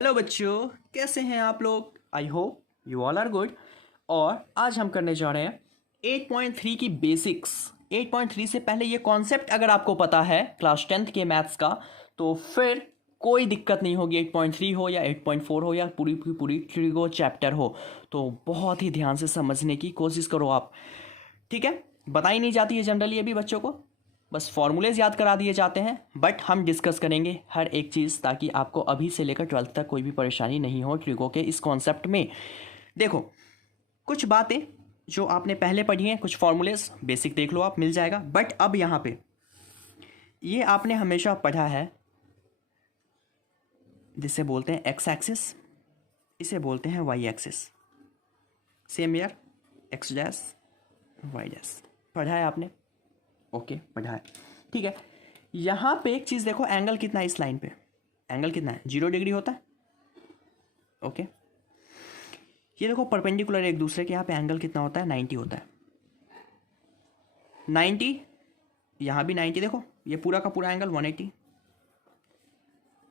Hello बच्चों, कैसे हैं आप लोग। I hope you all are good. और आज हम करने जा रहे हैं 8.3 की बेसिक्स। 8.3 से पहले ये कॉन्सेप्ट अगर आपको पता है क्लास 10th के मैथ्स का, तो फिर कोई दिक्कत नहीं होगी। 8.3 हो या 8.4 हो या पूरी की पूरी ट्रिगो चैप्टर हो, तो बहुत ही ध्यान से समझने की कोशिश करो आप। ठीक है, बताई नहीं जाती है जनरली अभी बच्चों को, बस फॉर्मूलेज याद करा दिए जाते हैं। बट हम डिस्कस करेंगे हर एक चीज़, ताकि आपको अभी से लेकर 12th तक कोई भी परेशानी नहीं हो ट्रिगो के इस कॉन्सेप्ट में। देखो, कुछ बातें जो आपने पहले पढ़ी हैं, कुछ फॉर्मूलेज बेसिक देख लो आप, मिल जाएगा। बट अब यहाँ पे ये आपने हमेशा पढ़ा है, जिसे बोलते हैं एक्स एक्सिस, इसे बोलते हैं वाई एक्सिस। सेम यार, एक्स डैश वाई डैश पढ़ा है आपने। ओके, पढ़ा है, ठीक है। यहाँ पे एक चीज़ देखो, एंगल कितना है इस लाइन पे, एंगल कितना है, 0 डिग्री होता है। ओके, ये देखो परपेंडिकुलर एक दूसरे के, यहाँ पे एंगल कितना होता है, 90 होता है। 90, यहाँ भी 90। देखो ये पूरा का पूरा एंगल 180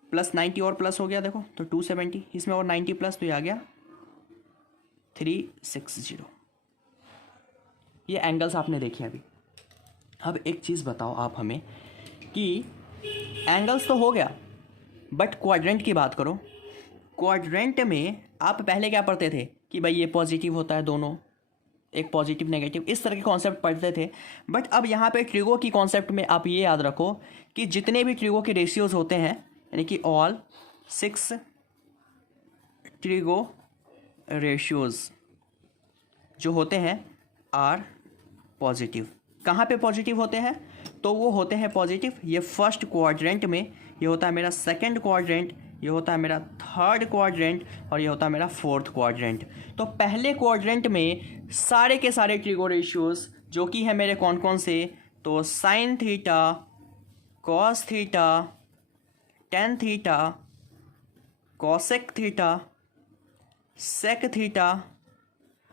प्लस 90 और प्लस हो गया, देखो तो 270, इसमें और 90 प्लस, तो ये आ गया 360। ये एंगल्स आपने देखे अभी। अब एक चीज़ बताओ आप हमें कि एंगल्स तो हो गया, बट क्वाड्रेंट की बात करो। क्वाड्रेंट में आप पहले क्या पढ़ते थे कि भाई ये पॉजिटिव होता है दोनों, एक पॉजिटिव नेगेटिव, इस तरह के कॉन्सेप्ट पढ़ते थे। बट अब यहाँ पे ट्रिगो की कॉन्सेप्ट में आप ये याद रखो कि जितने भी ट्रिगो के रेशियोज होते हैं, यानी कि ऑल 6 ट्रिगो रेशियोज जो होते हैं आर पॉजिटिव। कहाँ पे पॉजिटिव होते हैं, तो वो होते हैं पॉजिटिव ये फर्स्ट क्वाड्रेंट में, ये होता है मेरा सेकंड क्वाड्रेंट, ये होता है मेरा थर्ड क्वाड्रेंट, और ये होता है मेरा फोर्थ क्वाड्रेंट। तो पहले क्वाड्रेंट में सारे के सारे ट्रिगो रेशियोज जो कि है मेरे कौन कौन से, तो sine theta, cos theta, tan theta, cosec theta, sec theta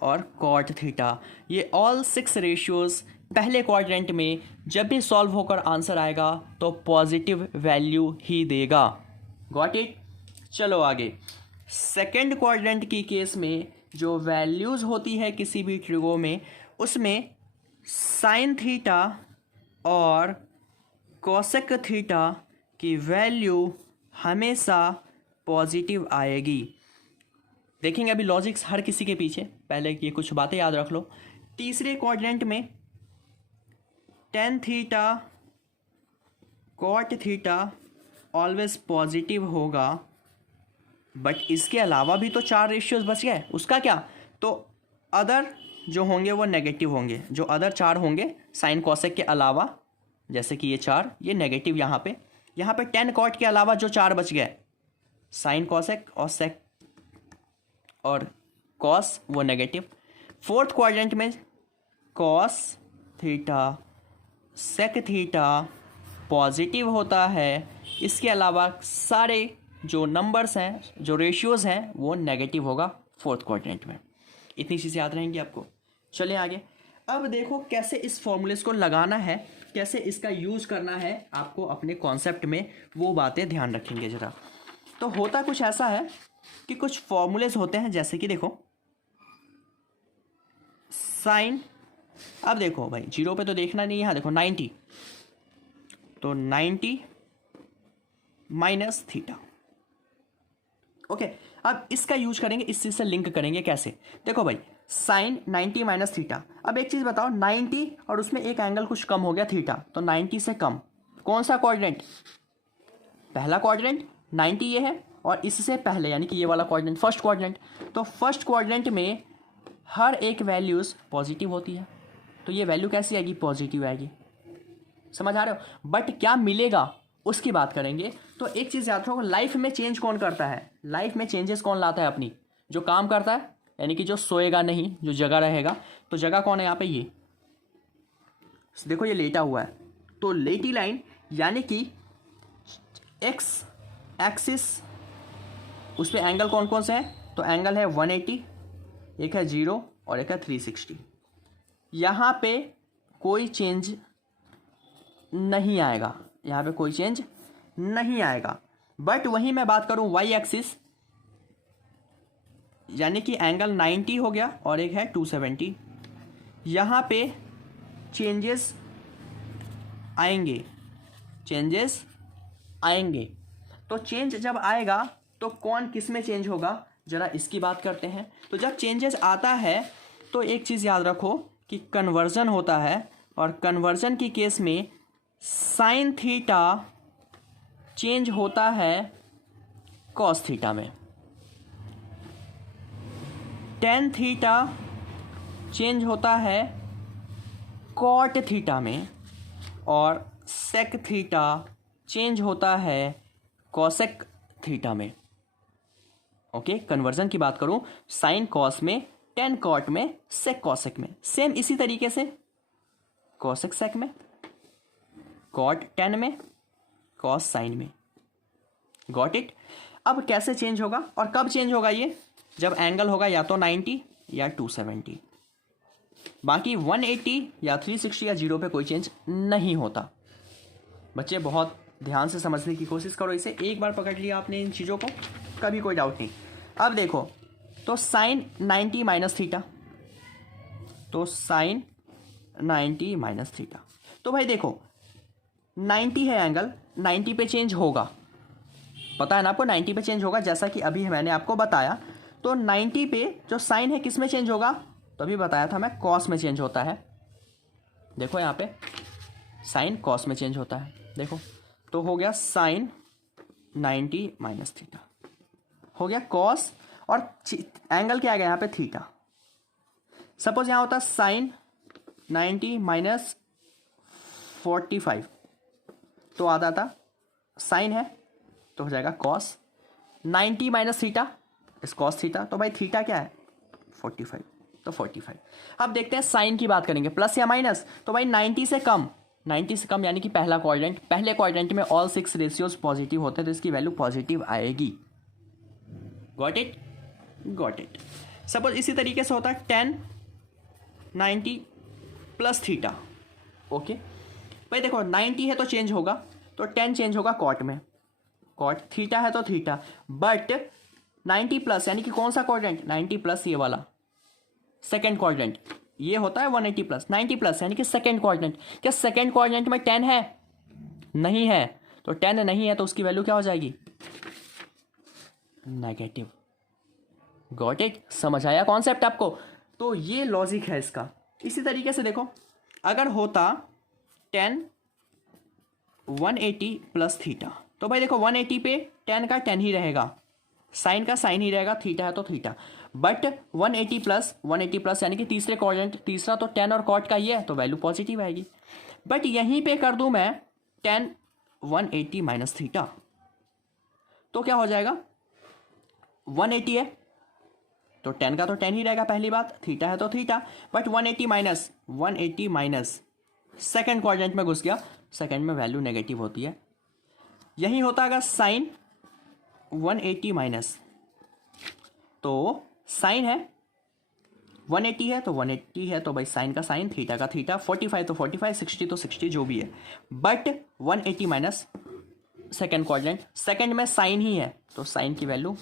और कॉट थीटा, ये ऑल 6 रेशियोज पहले क्वाड्रेंट में जब भी सॉल्व होकर आंसर आएगा तो पॉजिटिव वैल्यू ही देगा। Got it. चलो आगे, सेकंड क्वाड्रेंट की केस में जो वैल्यूज़ होती है किसी भी ट्रिगो में, उसमें साइन थीटा और कोसेक थीटा की वैल्यू हमेशा पॉजिटिव आएगी। देखेंगे अभी लॉजिक्स हर किसी के पीछे, पहले ये कुछ बातें याद रख लो। तीसरे क्वाड्रेंट में tan theta cot theta always positive होगा, बट इसके अलावा भी तो 4 रेशियोज बच गए, उसका क्या, तो अदर जो होंगे वो नेगेटिव होंगे। जो अदर 4 होंगे साइन कॉसेक के अलावा, जैसे कि ये 4, ये नेगेटिव। यहाँ पे 10 कॉट के अलावा जो 4 बच गए, साइन कॉसेक और सेक और कॉस, वो नेगेटिव। फोर्थ क्वाड्रेंट में cos theta, sec theta positive होता है, इसके अलावा सारे जो नंबर्स हैं, जो रेशियोज़ हैं, वो नेगेटिव होगा फोर्थ क्वाड्रेंट में। इतनी चीज़ें याद रहेंगी आपको। चलें आगे। अब देखो कैसे इस फॉर्मूलेस को लगाना है, कैसे इसका यूज़ करना है आपको अपने कॉन्सेप्ट में, वो बातें ध्यान रखेंगे ज़रा। तो होता कुछ ऐसा है कि कुछ फॉर्मूलेस होते हैं, जैसे कि देखो साइन, अब देखो भाई 0 पे तो देखना नहीं, यहाँ देखो 90, तो 90 माइनस थीटा। ओके, अब इसका यूज करेंगे, इस चीज़ से लिंक करेंगे कैसे। देखो भाई साइन 90 माइनस थीटा। अब एक चीज़ बताओ, 90 और उसमें एक एंगल कुछ कम हो गया थीटा, तो 90 से कम कौन सा क्वाड्रेंट, पहला क्वाड्रेंट 90 ये है, और इससे पहले यानी कि ये वाला क्वाड्रेंट फर्स्ट क्वाड्रेंट। तो फर्स्ट क्वाड्रेंट में हर एक वैल्यूज़ पॉजिटिव होती है, तो ये वैल्यू कैसी आएगी, पॉजिटिव आएगी। समझ आ रहे हो। बट क्या मिलेगा उसकी बात करेंगे। तो एक चीज़ याद रखो, लाइफ में चेंज कौन करता है, लाइफ में चेंजेस कौन लाता है अपनी, जो काम करता है, यानी कि जो सोएगा नहीं, जो जगह रहेगा। तो जगह कौन है यहाँ पे, ये देखो ये लेटा हुआ है, तो लेटी लाइन यानी कि एक्स एक्सिस, उस पर एंगल कौन कौन से हैं, तो एंगल है 180, एक है 0 और एक है 360। यहाँ पे कोई चेंज नहीं आएगा, यहाँ पे कोई चेंज नहीं आएगा। बट वहीं मैं बात करूँ वाई एक्सिस, यानी कि एंगल 90 हो गया और एक है 270। यहाँ पे चेंजेस आएंगे, तो चेंज जब आएगा तो कौन किस में चेंज होगा, ज़रा इसकी बात करते हैं। तो जब चेंजेस आता है तो एक चीज़ याद रखो कि कन्वर्जन होता है, और कन्वर्जन की केस में साइन थीटा चेंज होता है कॉस थीटा में, टेन थीटा चेंज होता है कॉट थीटा में, और सेक थीटा चेंज होता है कॉसेक थीटा में। ओके, कन्वर्जन की बात करूं, साइन कॉस में, टेन कॉट में, सेक कॉसेक में। सेम इसी तरीके से कॉसेक सेक में, कॉट टेन में, कॉस साइन में। Got it. अब कैसे चेंज होगा और कब चेंज होगा ये, जब एंगल होगा या तो 90 या 270। बाकी 180 या 360 या 0 पे कोई चेंज नहीं होता। बच्चे बहुत ध्यान से समझने की कोशिश करो इसे, एक बार पकड़ लिया आपने इन चीज़ों को, कभी कोई डाउट नहीं। अब देखो, तो साइन 90 माइनस थीटा, तो साइन 90 माइनस थीटा, तो भाई देखो 90 है एंगल, 90 पे चेंज होगा, पता है ना आपको 90 पे चेंज होगा, जैसा कि अभी मैंने आपको बताया। तो 90 पे जो साइन है किस में चेंज होगा, तो अभी बताया था मैं, कॉस में चेंज होता है। देखो यहाँ पे साइन कॉस में चेंज होता है, देखो तो हो गया साइन 90 माइनस थीटा, हो गया कॉस, और एंगल क्या आ गया यहाँ पे, थीटा। सपोज यहाँ होता साइन 90 माइनस 45, तो आता था साइन है तो हो जाएगा कॉस 90 माइनस थीटा इस कॉस थीटा, तो भाई थीटा क्या है 45, तो 45। अब देखते हैं साइन की बात करेंगे, प्लस या माइनस, तो भाई 90 से कम, 90 से कम यानी कि पहला क्वाड्रेंट, पहले क्वाड्रेंट में ऑल 6 रेशियोज पॉजिटिव होते हैं, तो इसकी वैल्यू पॉजिटिव आएगी। Got it, got it. Suppose इसी तरीके से होता है 10 90 प्लस थीटा। ओके भाई देखो 90 है तो चेंज होगा, तो 10 चेंज होगा कॉट में, कॉट थीटा है तो थीटा, बट 90 प्लस यानी कि कौन सा क्वाड्रेंट, 90 प्लस ये वाला सेकेंड क्वाड्रेंट, ये होता है 180 प्लस, 90 प्लस यानी कि सेकेंड क्वाड्रेंट। क्या सेकेंड क्वाड्रेंट में 10 है, नहीं है, तो 10 नहीं है तो उसकी वैल्यू क्या हो जाएगी, नेगेटिव। गॉट इट, समझ आया कॉन्सेप्ट आपको, तो ये लॉजिक है इसका। इसी तरीके से देखो अगर होता 10 180 प्लस थीटा, तो भाई देखो 180 पे 10 का 10 ही रहेगा, साइन का साइन ही रहेगा, थीटा है तो थीटा, बट 180 प्लस यानी कि तीसरे क्वाड्रेंट, तीसरा तो 10 और कॉट का ही है, तो वैल्यू पॉजिटिव आएगी। बट यहीं पे कर दूं मैं 10 180 माइनस थीटा, तो क्या हो जाएगा, 180 है तो 10 का तो 10 ही रहेगा, पहली बात, थीटा है तो theta, but 180 minus second quadrant में घुस गया, सेकेंड में वैल्यू नेगेटिव होती है। यही होता अगर साइन 180 माइनस, तो साइन है 180 है तो 180 है तो भाई साइन का साइन, थीटा का थीटा, 45 तो 45, 60 तो 60 जो भी है, but 180 minus second quadrant, second में साइन ही है तो साइन की वैल्यू।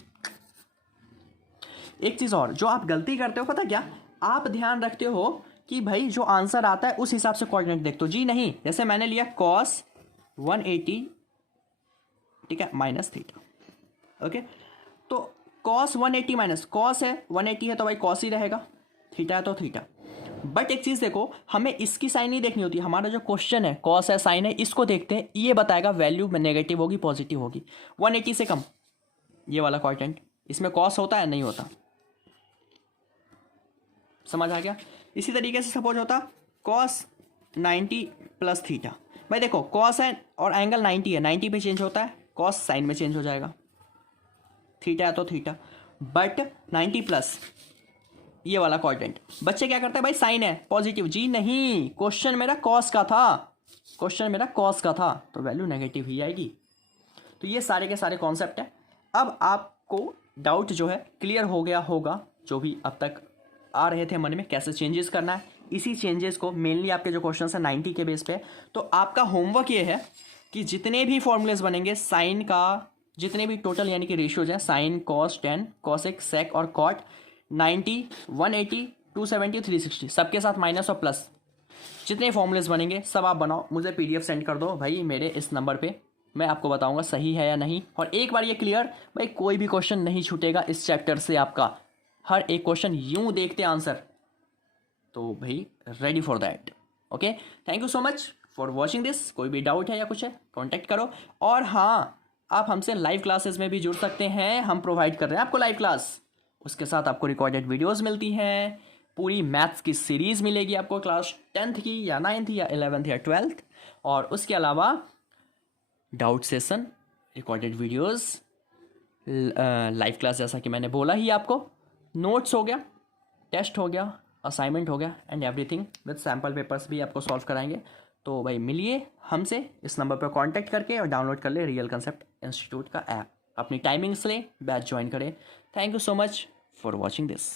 एक चीज़ और जो आप गलती करते हो पता क्या, आप ध्यान रखते हो कि भाई जो आंसर आता है उस हिसाब से क्वाड्रेंट देखते हो, जी नहीं, जैसे मैंने लिया कॉस 180 ठीक है माइनस थीटा, ओके, तो कॉस 180 माइनस, कॉस है 180 है तो भाई कॉस ही रहेगा, थीटा है तो थीटा। बट एक चीज़ देखो, हमें इसकी साइन नहीं देखनी होती, हमारा जो क्वेश्चन है कॉस है साइन है, इसको देखते हैं, ये बताएगा वैल्यू नेगेटिव होगी पॉजिटिव होगी। 180 से कम ये वाला क्वाड्रेंट, इसमें कॉस होता है नहीं होता, समझ आ गया। इसी तरीके से सपोज होता कॉस 90 प्लस थीटा, भाई देखो कॉस है और एंगल 90 है, 90 पे चेंज होता है, कॉस साइन में चेंज हो जाएगा, थीटा है तो थीटा, बट 90 प्लस ये वाला क्वाड्रेंट, बच्चे क्या करते हैं भाई साइन है पॉजिटिव, जी नहीं, क्वेश्चन मेरा कॉस का था, तो वैल्यू नेगेटिव ही आएगी। तो ये सारे के सारे कॉन्सेप्ट है। अब आपको डाउट जो है क्लियर हो गया होगा, जो भी अब तक आ रहे थे मन में कैसे चेंजेस करना है, इसी चेंजेस को मेनली आपके जो क्वेश्चन है 90 के बेस पे, तो आपका होमवर्क ये है कि जितने भी फॉर्मूलेस बनेंगे साइन का, जितने भी टोटल यानी कि रेशियोज हैं, साइन कॉस 10 कॉसेक सेक और कॉट, 90, 180, 270, 360 सबके साथ माइनस और प्लस जितने फॉर्मूलेस बनेंगे सब आप बनाओ, मुझे पीडीएफ सेंड कर दो भाई मेरे इस नंबर पे, मैं आपको बताऊंगा सही है या नहीं। और एक बार ये क्लियर भाई, कोई भी क्वेश्चन नहीं छूटेगा इस चैप्टर से आपका, हर एक क्वेश्चन यूं देखते आंसर, तो भाई ready for that. Okay, thank you so much for watching this. कोई भी डाउट है या कुछ है कॉन्टैक्ट करो। और हाँ, आप हमसे लाइव क्लासेस में भी जुड़ सकते हैं, हम प्रोवाइड कर रहे हैं आपको लाइव क्लास, उसके साथ आपको रिकॉर्डेड वीडियोज़ मिलती हैं, पूरी मैथ्स की सीरीज़ मिलेगी आपको क्लास 10th की या 9th या 11th या 12th, और उसके अलावा doubt session, recorded videos, live class जैसा कि मैंने बोला ही आपको, नोट्स हो गया, टेस्ट हो गया, असाइनमेंट हो गया and everything with sample papers भी आपको सॉल्व कराएंगे। तो भाई मिलिए हमसे इस नंबर पर कांटेक्ट करके और डाउनलोड कर ले रियल कंसेप्ट इंस्टीट्यूट का ऐप, अपनी टाइमिंग्स ले, बैच ज्वाइन करें। Thank you so much for watching this.